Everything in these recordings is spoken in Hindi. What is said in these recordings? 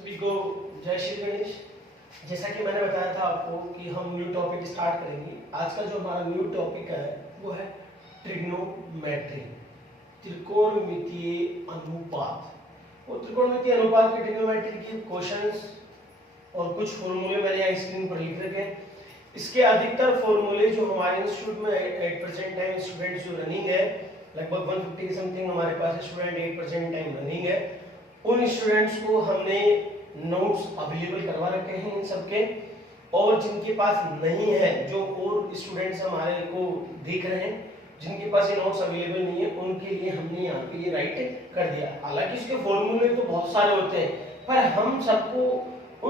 सभी को जय श्री गणेश। जैसा कि मैंने बताया था आपको कि हम न्यू टॉपिक स्टार्ट करेंगे। आज का जो हमारा न्यू टॉपिक है वो है ट्रिग्नोमेट्री, त्रिकोणमितीय अनुपात। और त्रिकोणमितीय अनुपात के ट्रिग्नोमेट्री के क्वेश्चंस और कुछ फॉर्मूले मैंने यहाँ स्क्रीन पर लिख रखे हैं। इसके अधिकतर फॉर्मूले जो हमारे इंस्टीट्यूट में एट प्रेजेंट टाइम स्टूडेंट्स जो रनिंग है, लगभग 150 के समथिंग हमारे पास student at present time running है, उन स्टूडेंट्स को हमने नोट्स अवेलेबल करवा रखे हैं इन सबके। और जिनके पास नहीं है, जो और स्टूडेंट्स हमारे को देख रहे हैं जिनके पास ये नोट्स अवेलेबल नहीं है, उनके लिए हमने यहाँ पे ये राइट कर दिया। हालांकि इसके फॉर्मूले तो बहुत सारे होते हैं, पर हम सबको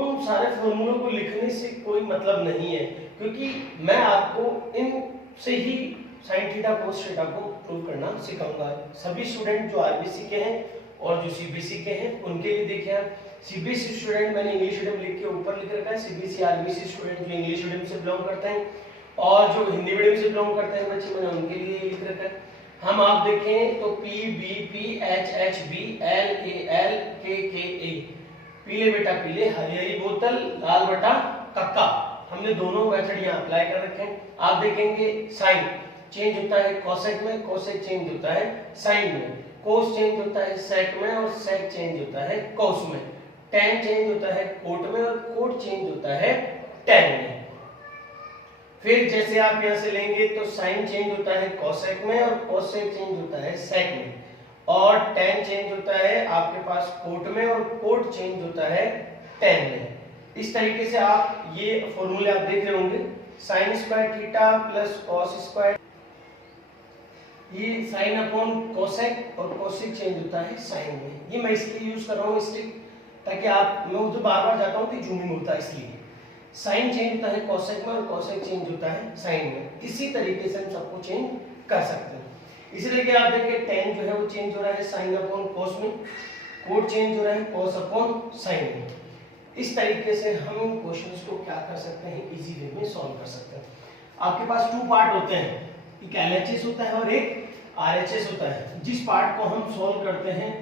उन सारे फॉर्मूलों को लिखने से कोई मतलब नहीं है, क्योंकि मैं आपको इन से ही साइन थीटा कोस थीटा को प्रूव करना सिखाऊंगा। सभी स्टूडेंट जो आरबीसी के हैं और जो सीबीएसई के हैं उनके लिए देखिए, सीबीएसई स्टूडेंट मैंने इंग्लिश मीडियम लिख के ऊपर लिख रखा है। सीबीएसई आरबीसी स्टूडेंट जो इंग्लिश मीडियम से बिलोंग करते हैं और जो हिंदी मीडियम से बिलोंग करते हैं बच्चे, मैंने उनके लिए लिख रखा है। हम आप देखें तो P B P H H B L A L K A, पीले बेटा पीले, हरी हरी बोतल, लाल बेटा कक्का, हमने दोनों मेथड यहाँ अप्लाई कर रखे हैं। आप देखेंगे साइन चेंज होता है कोसेक में, कोसेक चेंज होता है साइन में, कोस चेंज होता है सेक में और सेक चेंज होता है कोस में, टेन चेंज होता है कोट में और कोट चेंज होता है टेन में। फिर जैसे आप यहां से लेंगे तो साइन चेंज होता है कोसेक में और कोसेक चेंज होता है सेक में, और टेन चेंज होता है आपके पास कोट में और कोट चेंज होता है टेन में। इस तरीके से आप ये फॉर्मूले आप देख रहे होंगे, sign square theta plus cos square, ये साइन अपॉन कोसेक और कोसेक चेंज होता है साइन में। ये मैं इसलिए यूज कर रहा हूँ स्ट्रिक, ताकि आप, मैं उधर बार बार जाता हूँ कि जूमिंग होता है, इसलिए साइन चेंज होता है कोसेक में और कोसेक चेंज होता है साइन में। इसी तरीके से हम सबको चेंज कर सकते हैं। इसी तरीके आप देखिए टेन जो है वो चेंज हो रहा है साइन अपॉन कोस में, कोट चेंज हो रहा है कोस अपॉन साइन में। इस तरीके से हम इन क्वेश्चंस को क्या कर सकते हैं, इजी वे में सॉल्व कर सकते हैं। आपके पास टू पार्ट होते हैं, एक एलएचएस होता है और एक आरएचएस होता है। जिस पार्ट को हम सॉल्व करते हैं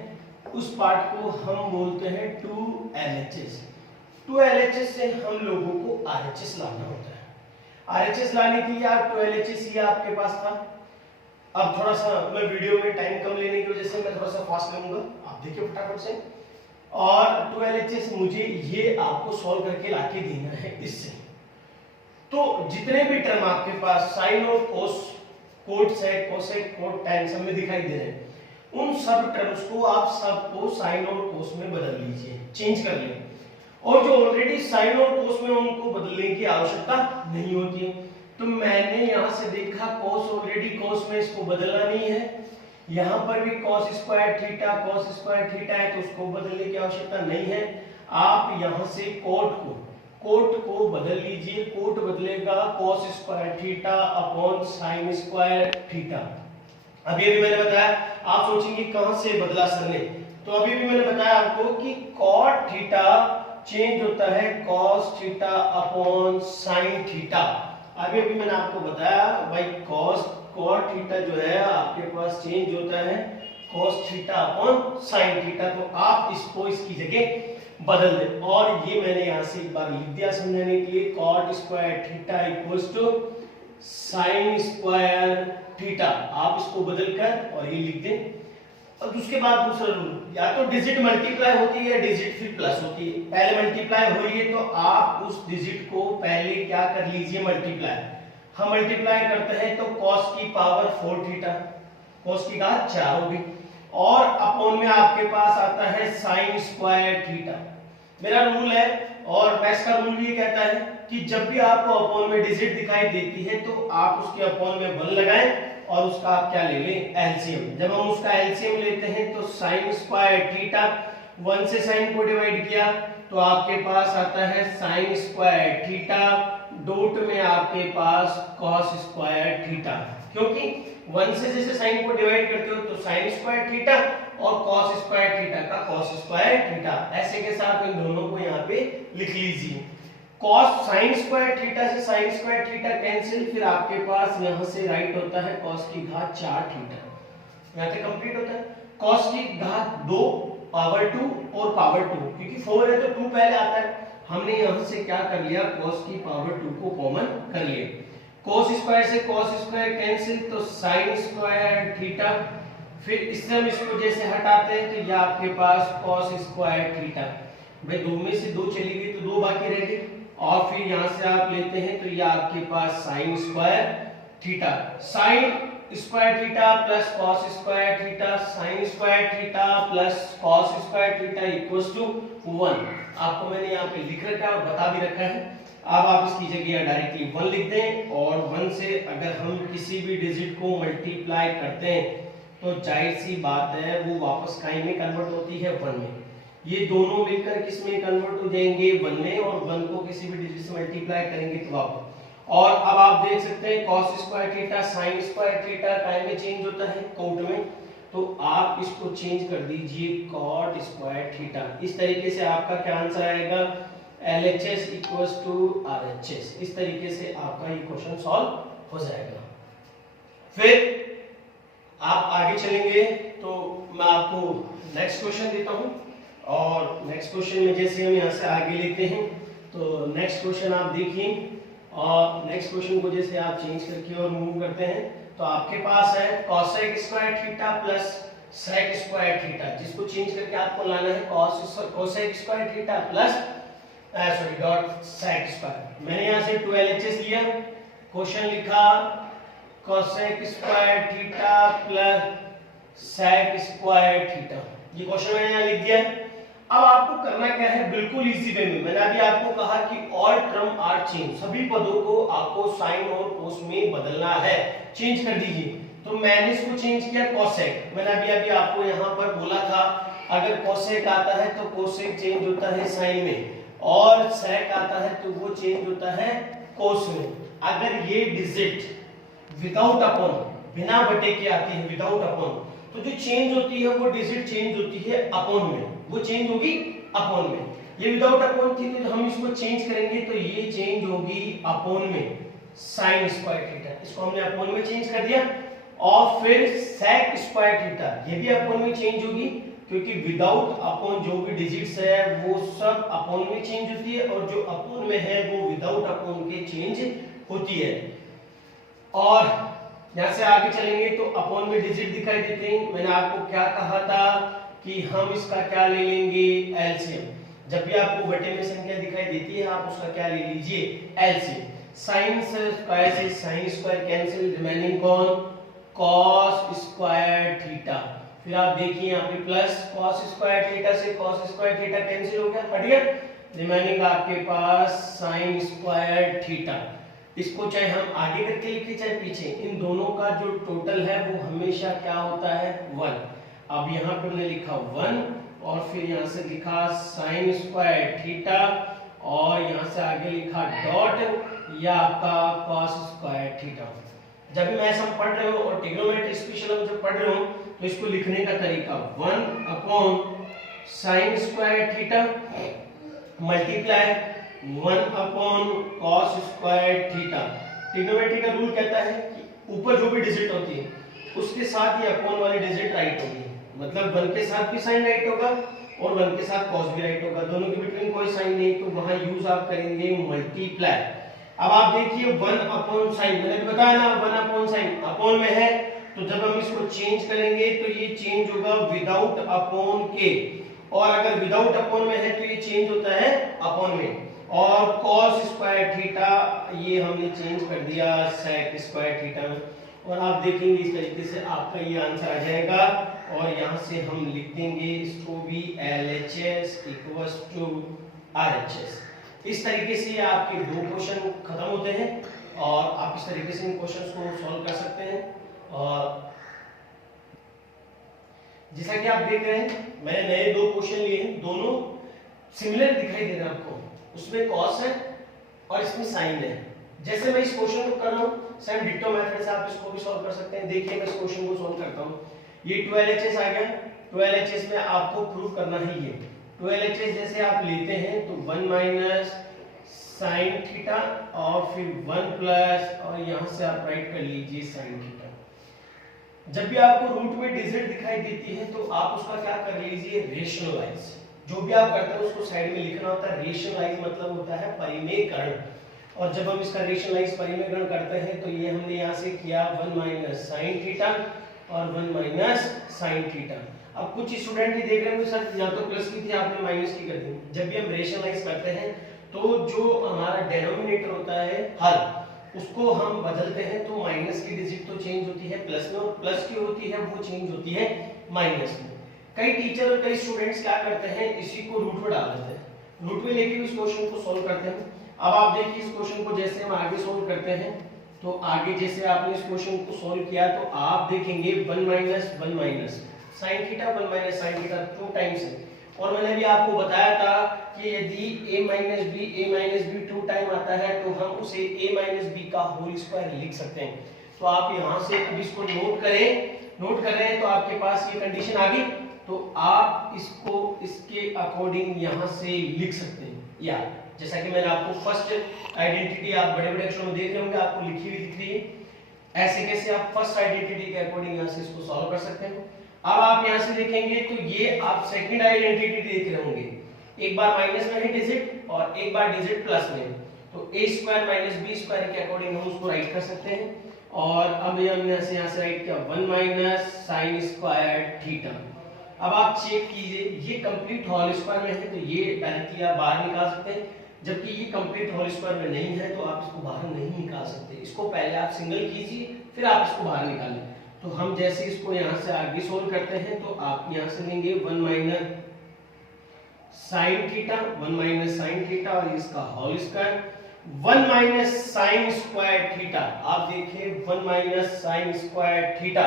उस पार्ट को हम बोलते हैं टू एलएचएस। टू एलएचएस से हम लोगों को आरएचएस लाना होता है। आरएचएस लाने के लिए आप टू एलएचएस ये आपके पास था। अब थोड़ा सा मैं वीडियो में टाइम कम लेने की वजह से मैं थोड़ा सा फास्ट लूंगा, आप देखिए फटाफट से। और टू एलएचएस मुझे ये आपको सॉल्व करके लाके देना है इससे। तो जितने भी टर्म आपके पास साइन और cos, cot sec cosec cot tan सब में दिखाई दे रहे हैं, उन सब टर्म्स को आप सबको साइन और कोस में बदल लीजिए, चेंज कर लें। और जो ऑलरेडी साइन और कोस में, उनको बदलने की आवश्यकता नहीं होती है। तो मैंने यहां से देखा कोस ऑलरेडी कोस में, इसको बदलना नहीं है। यहां पर भी कॉस स्क्वायर थीटा है तो उसको बदलने की आवश्यकता नहीं है। आप यहां से कोट को बदल लीजिए, कोट बदलेगा cos square theta upon sin square theta. अभी मैंने बताया, आप सोचेंगे कहां से बदला सर ने, तो अभी भी मैंने बताया आपको कि cot थीटा चेंज होता है cos theta upon sin theta. अभी मैंने आपको बताया भाई cot थीटा जो है आपके पास चेंज होता है cos theta upon sin theta. तो आप इसको इसकी जगह बदल दे। और ये मैंने यहां से एक बार लिख दिया समझाने के लिए, cot square theta equals to sin square theta. आप इसको बदलकर और ये लिख दें। और उसके बाद दूसरा रूल, या तो डिजिट मल्टीप्लाई होती है या डिजिट फिर प्लस होती है। पहले मल्टीप्लाई हो रही है तो आप उस डिजिट को पहले क्या कर लीजिए, मल्टीप्लाई। हम मल्टीप्लाई करते हैं तो cos की पावर 4 थीटा, cos की घात 4 होगी, और अपॉन में आपके पास आता है sin स्क्वायर थीटा। मेरा रूल है और मैथ्स का रूल भी कहता है कि जब भी आपको अपॉन में डिजिट दिखाई देती है तो आप उसके अपॉन में 1 लगाएं और उसका आप क्या ले लें, एलसीएम। जब हम उसका एलसीएम लेते हैं तो sin स्क्वायर थीटा, 1 से sin को डिवाइड किया तो आपके पास आता है sin स्क्वायर थीटा, डॉट में आपके पास cos स्क्वायर थीटा। क्योंकि 1 से जैसे sin को डिवाइड करते हो तो sin स्क्वायर थीटा और cos स्क्वायर थीटा का cos स्क्वायर थीटा, ऐसे के साथ इन दोनों को यहाँ पे लिख लीजिए। cos sin स्क्वायर थीटा से sin स्क्वायर थीटा कैंसिल, फिर आपके पास यहाँ से राइट होता है cos की घात 4 थीटा, यहाँ तक कंप्लीट होता है। cos की घात 2 पावर 2 और पावर 2, क्योंकि 4 है तो 2 पहले आता है, हमने यहां से क्या कर लिया, cos की पावर 2 को कॉमन कर लिया। cos स्क्वायर से cos स्क्वायर कैंसिल, तो sin स्क्वायर थीटा, फिर इससे हम इसको जैसे हटाते हैं तो ये आपके पास cos स्क्वायर थीटा, भाई दो में से दो चली गई तो दो बाकी रह गई, और फिर यहां से आप लेते हैं तो ये आपके पास sin square theta, sin square theta plus cos square theta, sin square theta plus cos square theta equals to 1। आपको मैंने यहाँ पे लिख रखा है और बता भी रखा है। अब आप इसकी जगह डायरेक्टली 1 लिख दें, और 1 से अगर हम किसी भी डिजिट को मल्टीप्लाई करते हैं तो जाहिर सी बात है वो वापस काई में कन्वर्ट होती है 1 में। ये दोनों मिलकर किस में कन्वर्ट हो जाएंगे 1 में, और 1 को किसी भी डिजिट से मल्टीप्लाई करेंगे तो वापस। और अब आप देख सकते हैं cos square theta sin square theta काई में चेंज होता है कोट में, तो आप इसको चेंज कर दीजिए cot स्क्वायर थीटा। इस तरीके से आपका क्या आंसर आएगा, LHS इक्वल्स टू RHS। इस तरीके से आपका ये क्वेश्चन सॉल्व हो जाएगा। फिर आप आगे चलेंगे तो मैं आपको नेक्स्ट क्वेश्चन देता हूं, और नेक्स्ट क्वेश्चन में जैसे हम यहां से आगे लेते हैं तो नेक्स्ट क्वेश्चन आप देखिए, और नेक्स्ट क्वेश्चन को जैसे आप चेंज करके और मूव करते हैं तो आपके पास है cosec square theta plus sec square theta, जिसको चेंज करके आपको लाना है cosec square theta plus dot sec square. मैंने यहां से 2LHS लिया, क्वेश्चन लिखा cosec square theta plus sec square theta, ये क्वेश्चन मैंने यहां लिख दिया। अब आपको करना क्या है, बिल्कुल इजी वे में, मैंने अभी आपको कहा कि ऑल टर्म आर चेंज, सभी पदों को आपको साइन और कोस में बदलना है, चेंज कर दीजिए। तो मैंने इसको चेंज किया कोसेक, मैंने अभी आपको यहाँ पर बोला था अगर कोसेक आता है तो कोसेक चेंज होता है साइन में, और सेक आता है तो वो चेंज होता है कोस में। अगर ये डिजिट विदाउट अपॉन, बिना बटे के आती है विदाउट अपॉन, तो जो चेंज होती है वो डिजिट चेंज होती है अपॉन में, वो चेंज होगी अपॉन में। ये विदाउट अपॉन थी तो हम इसको चेंज करेंगे तो ये चेंज होगी अपॉन में sin स्क्वायर थीटा, इसको हमने अपॉन में चेंज कर दिया। और फिर sec स्क्वायर थीटा, ये भी अपॉन में चेंज होगी, क्योंकि विदाउट अपॉन जो भी डिजिट्स है वो सब अपॉन में चेंज होती है, और जो अपॉन में है वो विदाउट अपॉन के चेंज होती है। और यहां से आगे चलेंगे तो अपॉन में डिजिट दिखाई देते हैं। मैंने आपको क्या कहा था कि हम इसका क्या ले लेंगे, एलसीएम। जब भी आपको बटे में संख्या दिखाई देती है आप उसका क्या ले लीजिए, एलसीएम। sin स्क्वायर से sin स्क्वायर कैंसिल, रिमेनिंग कौन, cos स्क्वायर थीटा। फिर आप देखिए यहाँ पे प्लस cos स्क्वायर थीटा से cos स्क्वायर थीटा कैंसिल हो गया, हट गया, रिमेनिंग आपके पास sin स्क्वायर थीटा। इसको चाहे हम आगे करके लिखे चाहे पीछे, इन दोनों का जो टोटल है वो हमेशा क्या होता है 1। अब यहाँ पे हमने लिखा 1, और फिर यहाँ से लिखा sin स्क्वायर थीटा, और यहाँ से आगे लिखा डॉट, या आपका cos स्क्वायर थीटा। जब भी मैथ्स हम पढ़ रहे हो और ट्रिग्नोमेट्री स्पेशल हम जब पढ़ रहे हो तो इसको लिखने का तरीका 1 upon sin square theta multiply 1 upon cos square theta. Trigonometry का रूल कहता है कि ऊपर जो भी डिजिट होती है उसके साथ ही अपॉन वाली डिजिट राइट होगी, मतलब 1 के साथ भी साइन राइट होगा और 1 के साथ cos भी राइट होगा, दोनों के बिटवीन कोई साइन नहीं, तो वहां यूज आप करेंगे मल्टीप्लाई। अब आप देखिए 1 अपॉन साइन, मैंने बताया ना 1 अपॉन साइन अपॉन में है, तो जब हम इसको चेंज करेंगे तो ये चेंज होगा विदाउट अपॉन के, और अगर विदाउट अपॉन में है तो ये चेंज होता है अपॉन में। और cos स्क्वायर थीटा ये हमने चेंज कर दिया sec स्क्वायर थीटा में, और आप देखेंगे इस तरीके से आपका ये आंसर आ जाएगा। और यहाँ से हम लिख देंगे इसको भी LHS इक्वल्स टू RHS। इस तरीके से आपके दो क्वेश्चन खत्म होते हैं, और आप इस तरीके से इन क्वेश्चंस को सॉल्व कर सकते हैं। और जैसा कि आप देख रहे हैं मैंने नए दो क्वेश्चन लिए हैं, दोनों सिमिलर दिखाई दे रहे हैं आपको, उसमें cos है और इसमें sin है। जैसे मैं इस क्वेश्चन को कर रहा हूँ सेम डिट्टो मेथड से आप इसको भी सॉल्व कर सकते हैं। देखिए मैं इस क्वेश्चन को सॉल्व करता हूँ, ये 12LHS आ गया, 12LHS में आपको प्रूव करना है ये 12LHS जैसे आप लेते हैं तो 1 माइनस साइन थीटा और फिर 1 प्लस, और यहाँ से आप राइट कर लीजिए साइन थीटा। जब भी आपको रूट में डिजिट दिखाई देती है तो आप उसका क्या कर लीजिए, रेशनलाइज। जो भी आप करते हैं उसको साइड में लिखना होता है। रेशनलाइज मतलब होता है परिमेयकरण। और जब हम इसका रेशनलाइज परिमेयकरण करते हैं तो ये हमने यहाँ से किया 1 माइनस साइन थीटा और 1 माइनस साइन थीटा। अब कुछ स्टूडेंट ही देख रहे होंगे सर या तो प्लस की थी आपने माइनस की कर दी। जब भी हम रेशनलाइज करते हैं तो जो हमारा डेनोमिनेटर होता है हल, उसको हम बदलते हैं तो माइनस की डिजिट तो चेंज होती है प्लस में, और प्लस की होती है वो चेंज होती है माइनस में। कई टीचर और कई स्टूडेंट्स क्या करते हैं, इसी को रूट में डाल देते हैं, रूट में लेके इस क्वेश्चन को सॉल्व करते हैं। अब आप देखिए इस क्वेश्चन को जैसे हम आगे सॉल्व करते हैं तो आगे जैसे आपने इस क्वेश्चन को सॉल्व किया तो आप देखेंगे 1 minus sin theta 1 minus sin theta 2 times है। और मैंने भी आपको बताया था कि यदि a माइनस b 2 टाइम आता है तो हम उसे a माइनस b का होल स्क्वायर लिख सकते हैं। तो आप यहाँ से अब इसको नोट कर रहे हैं तो आपके पास ये कंडीशन आ गई, तो आप इसको इसके अकॉर्डिंग यहाँ से लिख सकते हैं। या जैसा कि मैंने आपको फर्स्ट आइडेंटिटी आप बड़े-बड़े अक्षरों में देख रहे होंगे, आपको लिखी हुई दिख रही है, ऐसे कैसे आप फर्स्ट आइडेंटिटी के अकॉर्डिंग यहाँ से इसको सॉल्व कर सकते हैं। अब आप यहाँ से देखेंगे तो ये आप सेकंड आइडेंटिटी देख रहे होंगे, एक बार माइनस में है डिजिट और एक बार डिजिट प्लस में, तो a square minus b square के अकॉर्डिंग हम उसको राइट कर सकते हैं। और अब हमने यहाँ से राइट किया 1 माइनस साइन स्क्वायर थीटा। अब आप चेक कीजिए ये कंप्लीट होल स्क्वायर में है तो ये डायरेक्टली आप बाहर निकाल सकते हैं, जबकि ये कंप्लीट होल स्क्वायर में नहीं है तो आप इसको बाहर नहीं निकाल सकते। इसको पहले आप सिंगल कीजिए फिर आप इसको बाहर निकालें। तो हम जैसे इसको यहाँ से आगे सोल्व करते हैं तो आप यहाँ से लेंगे 1 माइनस साइन थीटा और इसका whole square 1 minus sine square theta. आप देखिए 1 माइनस साइन स्क्वायर थीटा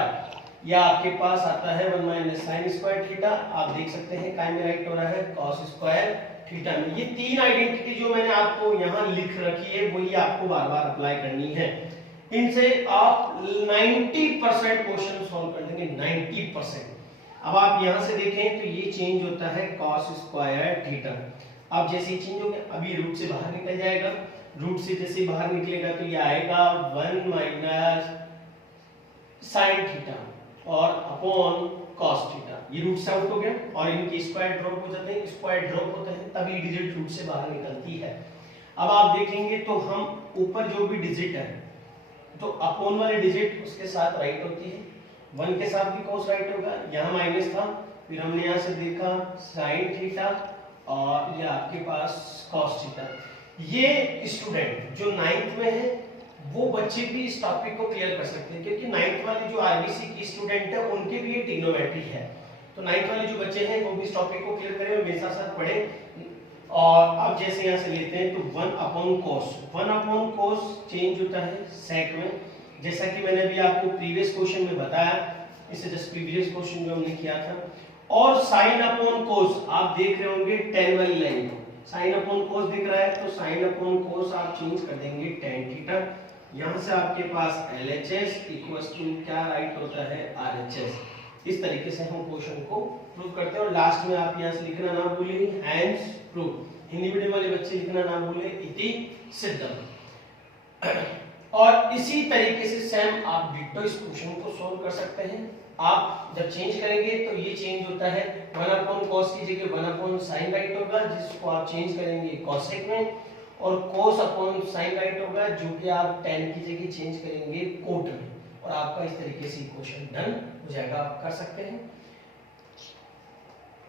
या आपके पास आता है 1 माइनस साइन स्क्वायर थीटा। आप देख सकते हैं काय में राइट हो रहा है cos स्क्वायर थीटा में। ये तीन आइडेंटिटी जो मैंने आपको यहाँ लिख रखी है वही आपको बार बार अप्लाई करनी है। इनसे आप 90% क्वेश्चन सॉल्व कर देंगे, 90%। अब आप यहाँ से देखें तो ये चेंज होता है cos स्क्वायर थीटा। अब जैसे चेंज हो गया अभी रूट से बाहर निकल जाएगा, रूट से जैसे बाहर निकलेगा तो ये आएगा 1 माइनस साइन थीटा और अपॉन cos थीटा। ये रूट से आउट हो गया और इनके स्क्वायर ड्रॉप हो जाते हैं, स्क्वायर ड्रॉप होते हैं तभी डिजिट रूट से बाहर निकलती है। अब आप देखेंगे तो हम ऊपर जो भी डिजिट है तो अपॉन वाले डिजिट उसके साथ राइट होती है, 1 के साथ भी cos राइट होगा। यहाँ माइनस था फिर हमने यहाँ से देखा sin थीटा और ये आपके पास cos थीटा। ये स्टूडेंट जो 9th में है वो बच्चे भी इस टॉपिक को क्लियर कर सकते हैं, क्योंकि 9th वाले जो आरबीसी की स्टूडेंट है उनके भी ये ट्रिग्नोमेट्री है। तो 9th वाले जो बच्चे हैं वो भी इस टॉपिक को क्लियर करें और मेरे साथ पढ़ें। और अब जैसे यहाँ से लेते हैं तो 1 अपॉन cos चेंज होता है sec में, जैसा कि मैंने अभी आपको प्रीवियस क्वेश्चन में बताया, इससे जस्ट प्रीवियस क्वेश्चन जो हमने किया था। और sin अपॉन cos आप देख रहे होंगे 10 वाली लाइन को, sin अपॉन cos दिख रहा है तो sin अपॉन cos आप चेंज कर देंगे tan थीटा। यहाँ से आपके पास LHS इक्वल्स टू क्या राइट होता है RHS। इस तरीके से हम क्वेश्चन को प्रूव करते हैं और लास्ट में आप यहाँ से लिखना ना भूलें हैंस प्रूव। हिंदी मीडियम वाले बच्चे लिखना ना भूलें इति सिद्धम। और इसी तरीके से सेम आप डिट्टो इस क्वेश्चन को सोल्व कर सकते हैं। आप जब चेंज करेंगे तो ये चेंज होता है 1 अपॉन cos की जगह 1 अपॉन sin राइट होगा, जिसको आप चेंज करेंगे cosec में, और cos अपॉन sin राइट होगा जो कि आप tan की जगह चेंज करेंगे cot में, और आपका इस तरीके से इक्वेशन डन हो जाएगा, आप कर सकते हैं।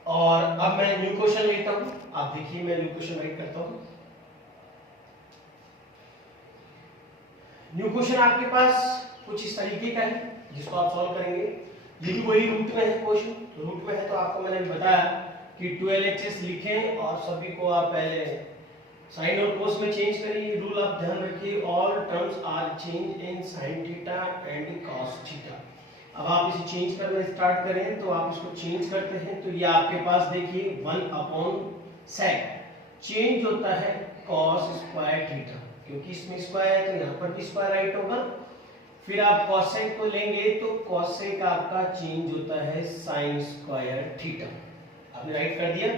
और अब मैं न्यू क्वेश्चन लेता हूं, आप देखिए मैं न्यू क्वेश्चन राइट करता हूं। न्यू क्वेश्चन आपके पास कुछ इस तरीके का है जिसको आप सॉल्व करेंगे। ये भी वही रूट में है क्वेश्चन, तो रूट में है तो आपको मैंने बताया कि 12hs लिखें और सभी को आप पहले साइन और कोस में चेंज करिए। रूल आप ध्यान रखिए, all terms are change in sin theta and cos theta. अब आप इसे चेंज करना स्टार्ट करें तो आप इसको चेंज करते हैं तो ये आपके पास देखिए 1 अपॉन sec चेंज होता है cos स्क्वायर थीटा, क्योंकि इसमें स्क्वायर है तो यहाँ पर भी स्क्वायर राइट होगा। फिर आप cosec को लेंगे तो cosec आपका चेंज होता है sin स्क्वायर थीटा। आपने राइट कर दिया।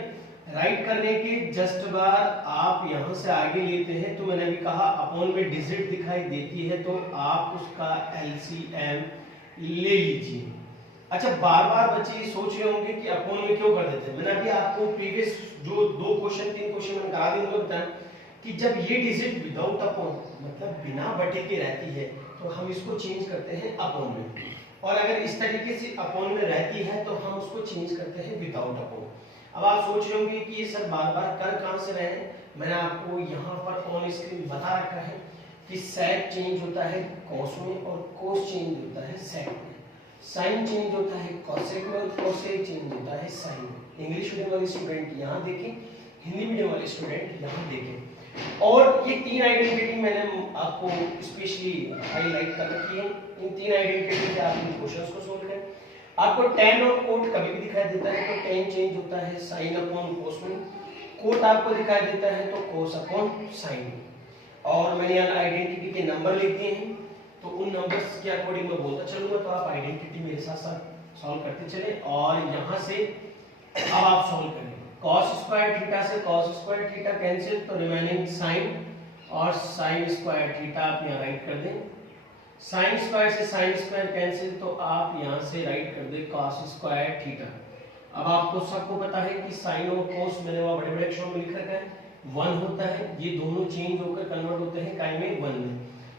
राइट करने के जस्ट बाद आप यहाँ से आगे लेते हैं तो मैंने भी कहा अपॉन में डिजिट दिखाई देती है तो आप उसका LCM ले लीजिए। अच्छा, बार बार बच्चे ये सोच रहे होंगे कि अपोन में क्यों कर देते हैं। मैंने अभी आपको प्रीवियस जो 2 क्वेश्चन 3 क्वेश्चन मैंने करा दिए उनको बताया कि जब ये डिजिट विदाउट अपॉन मतलब बिना बटे के रहती है तो हम इसको चेंज करते हैं अपॉन में, और अगर इस तरीके से अपॉन में रहती है तो हम उसको चेंज करते हैं विदाउट अपॉन। अब आप सोच रहे होंगे कि ये सर बार बार कर कहां से रहे हैं। मैंने आपको यहाँ पर ऑन स्क्रीन बता रखा है कि सेक चेंज होता है कॉस में और कोस चेंज होता है सेक में, साइन चेंज होता है कोसेक में और कोसेक चेंज होता है साइन में। इंग्लिश मीडियम वाले स्टूडेंट यहाँ देखें, हिंदी मीडियम वाले स्टूडेंट यहाँ देखें। और ये 3 आइडेंटिटी मैंने आपको स्पेशली हाईलाइट कर रखी है। इन 3 आइडेंटिटी से आप इन क्वेश्चंस को सोल्व करें। आपको tan और कोट कभी भी दिखाई देता है तो tan चेंज होता है sin अपॉन कोस में, कोट आपको दिखाई देता है तो कोस अपॉन साइन में। और मैंने यहाँ आइडेंटिटी के नंबर लिख दिए हैं तो उन नंबर्स के अकॉर्डिंग मैं बोलता चलूंगा, तो आप आइडेंटिटी मेरे साथ साथ सॉल्व करते चले। और यहाँ से अब आप सॉल्व करें। cos स्क्वायर थीटा से cos स्क्वायर थीटा कैंसिल तो रिमेनिंग sin, और sin स्क्वायर थीटा आप यहाँ राइट कर दें। sin स्क्वायर से sin स्क्वायर कैंसिल तो आप यहाँ से राइट कर दें cos स्क्वायर थीटा। अब आपको सबको पता है कि sin और cos मैंने वहाँ बड़े बड़े अक्षरों में लिख रखा है 1 होता है, ये दोनों चेंज होकर कन्वर्ट होते हैं काय में 1 में।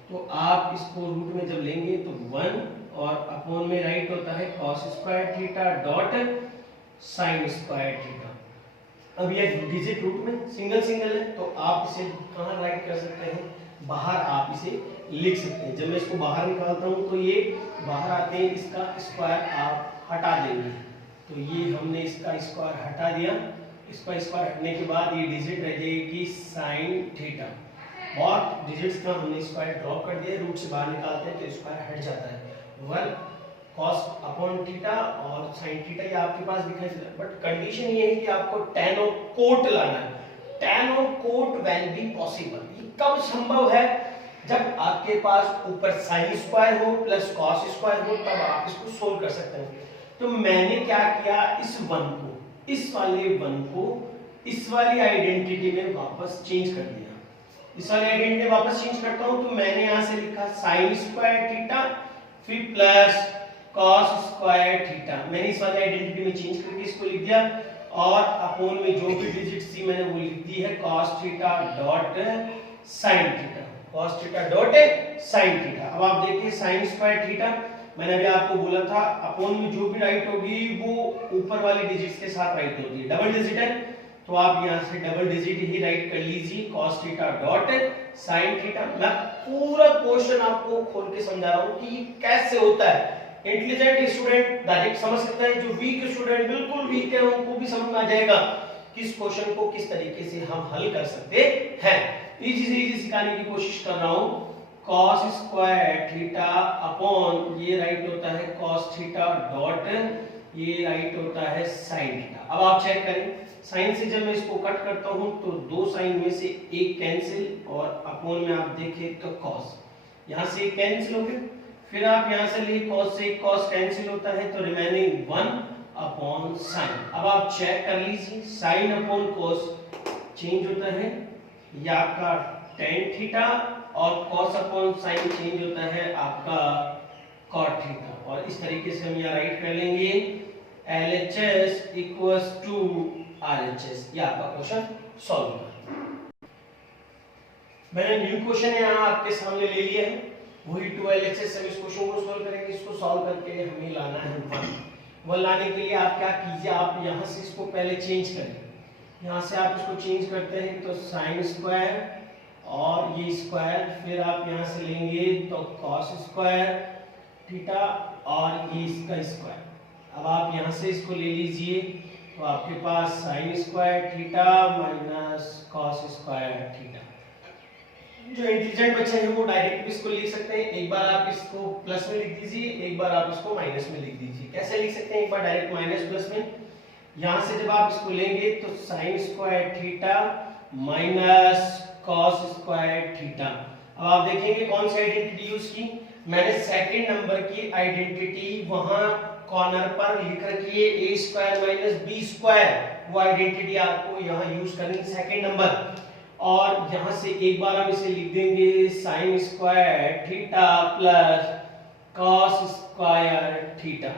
तो आप इसको रूट में जब लेंगे तो 1 और अपॉन में राइट होता है cos square theta dot sin square theta. अब ये डिजिट रूट में सिंगल सिंगल है तो आप इसे कहाँ राइट कर सकते हैं, बाहर आप इसे लिख सकते हैं। जब मैं इसको बाहर निकालता हूँ तो ये बाहर आते हैं, इसका स्क्वायर आप हटा देंगे तो ये हमने इसका स्क्वायर हटा दिया। इसका स्क्वायर हटने के बाद ये डिजिट रह जाएगी sin थीटा, और डिजिट्स का हमने स्क्वायर ड्रॉप कर दिया, रूट से बाहर निकालते हैं तो स्क्वायर हट जाता है 1 cos अपॉन थीटा और sin थीटा ये आपके पास दिखाई देता है। बट कंडीशन ये है कि आपको tan और कोट लाना है। tan और कोट विल बी पॉसिबल, ये कब संभव है, जब आपके पास ऊपर sin स्क्वायर हो प्लस cos स्क्वायर हो, तब आप इसको सोल्व कर सकते हैं। तो मैंने क्या किया, इस 1 को, इस वाले 1 को इस वाली आइडेंटिटी में वापस चेंज कर दिया। इस वाली आइडेंटिटी वापस चेंज करता हूं तो मैंने यहां से लिखा sin स्क्वायर थीटा फिर प्लस cos स्क्वायर थीटा। मैंने इस वाली आइडेंटिटी में चेंज करके इसको लिख दिया, और अपॉन में जो भी डिजिट थी मैंने वो लिख दी है cos theta dot sin theta, cos theta dot sin theta. अब आप देखिए sin स्क्वायर थीटा मैंने अभी आपको बोला था अपॉन में जो भी राइट होगी वो ऊपर वाले डिजिट्स के साथ राइट होगी, डबल डिजिट है तो आप यहाँ से डबल डिजिट ही राइट कर लीजिए cos theta dot sin theta. मैं पूरा क्वेश्चन आपको खोल के समझा रहा हूँ कि ये कैसे होता है। इंटेलिजेंट स्टूडेंट डायरेक्ट समझ सकता है, जो वीक स्टूडेंट बिल्कुल वीक है उनको भी समझ में आ जाएगा कि इस क्वेश्चन को किस तरीके से हम हल कर सकते हैं। इजी से इजी सिखाने की कोशिश कर रहा हूँ। cos स्क्वायर थीटा अपॉन ये राइट होता है cos थीटा डॉट ये राइट होता है sin थीटा। अब आप चेक करें, साइन से जब मैं इसको कट करता हूं तो 2 साइन में से एक कैंसिल, और अपॉन में आप देखें तो cos, यहां से एक कैंसिल हो गया, फिर आप यहां से लिए cos से cos कैंसिल होता है तो रिमेनिंग 1 अपॉन sin। अब आप चेक कर लीजिए sin अपॉन cos चेंज होता है ये आपका tan थीटा, और cos अपॉन sin चेंज होता है आपका cot थीटा। और इस तरीके से हम यहाँ राइट कर लेंगे LHS इक्वल्स टू RHS। ये आपका क्वेश्चन सॉल्व होगा। मैंने न्यू क्वेश्चन यहाँ आपके सामने ले लिया है, वही 2 LHS से इस क्वेश्चन को सॉल्व करेंगे। इसको सॉल्व करके हमें लाना है 1 लाने के लिए आप क्या कीजिए, आप यहाँ से इसको पहले चेंज करें। यहाँ से आप इसको चेंज करते हैं तो sin स्क्वायर और ये स्क्वायर, फिर आप यहाँ से लेंगे तो cos स्क्वायर थीटा और ये इसका स्क्वायर। अब आप यहाँ से इसको ले लीजिए तो आपके पास sin square theta minus cos square theta. जो इंटेलिजेंट बच्चे हैं वो डायरेक्ट भी इसको लिख सकते हैं। एक बार आप इसको प्लस में लिख दीजिए, एक बार आप इसको माइनस में लिख दीजिए। कैसे लिख सकते हैं, एक बार डायरेक्ट माइनस प्लस में, यहाँ से जब आप इसको लेंगे तो sin square theta minus cos square theta. अब आप देखेंगे कौन सी आइडेंटिटी यूज की, मैंने सेकंड नंबर की आइडेंटिटी वहां कॉर्नर पर लिख रखी है a square minus b square, वो आइडेंटिटी आपको यहाँ यूज करनी है सेकंड नंबर। और यहाँ से एक बार हम इसे लिख देंगे sin square theta plus cos square theta,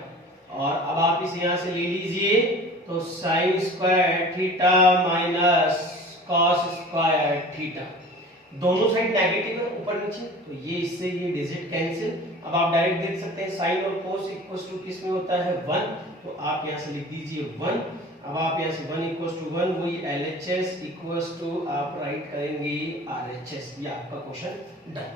और अब आप इसे यहां से ले लीजिए तो sin square theta minus cos square theta, दोनों साइड नेगेटिव है ऊपर नीचे, तो ये इससे ये डिजिट कैंसिल। अब आप डायरेक्ट देख सकते हैं sin और cos इक्वल टू किस में होता है 1, तो आप यहां से लिख दीजिए 1। अब आप यहां से 1 इक्वल टू 1 वही LHS इक्वल टू आप राइट करेंगे RHS। ये आपका क्वेश्चन डन।